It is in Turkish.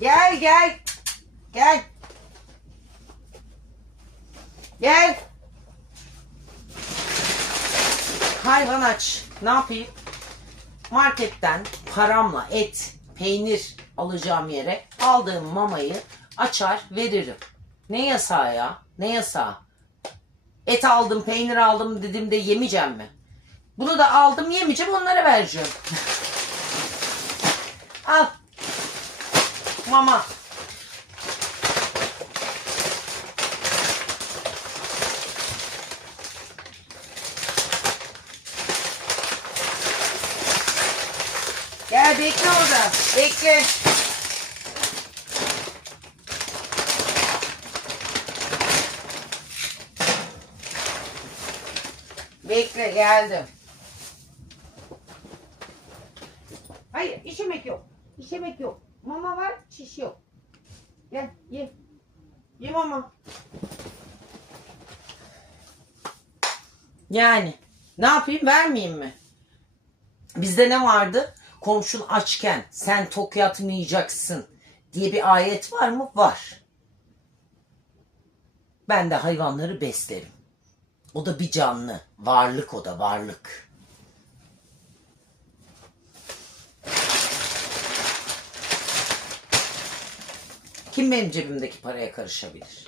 Gel gel. Gel. Gel. Hayvan aç. Ne yapayım? Marketten paramla et, peynir alacağım yere aldığım mamayı açar veririm. Ne yasağı ya? Ne yasağı? Et aldım, peynir aldım dediğimde yemeyeceğim mi? Bunu da aldım yemeyeceğim, onlara vereceğim. Al. Mama. Gel bekle orada. Bekle. Bekle geldim. Hayır işemek yok. İşemek yok. Mama var, şiş yok. Gel ye. Ye mama. Yani ne yapayım, vermeyeyim mi? Bizde ne vardı? Komşun açken sen tok yatmayacaksın diye bir ayet var mı? Var. Ben de hayvanları beslerim. O da bir canlı. Varlık, o da varlık. Kim benim cebimdeki paraya karışabilir?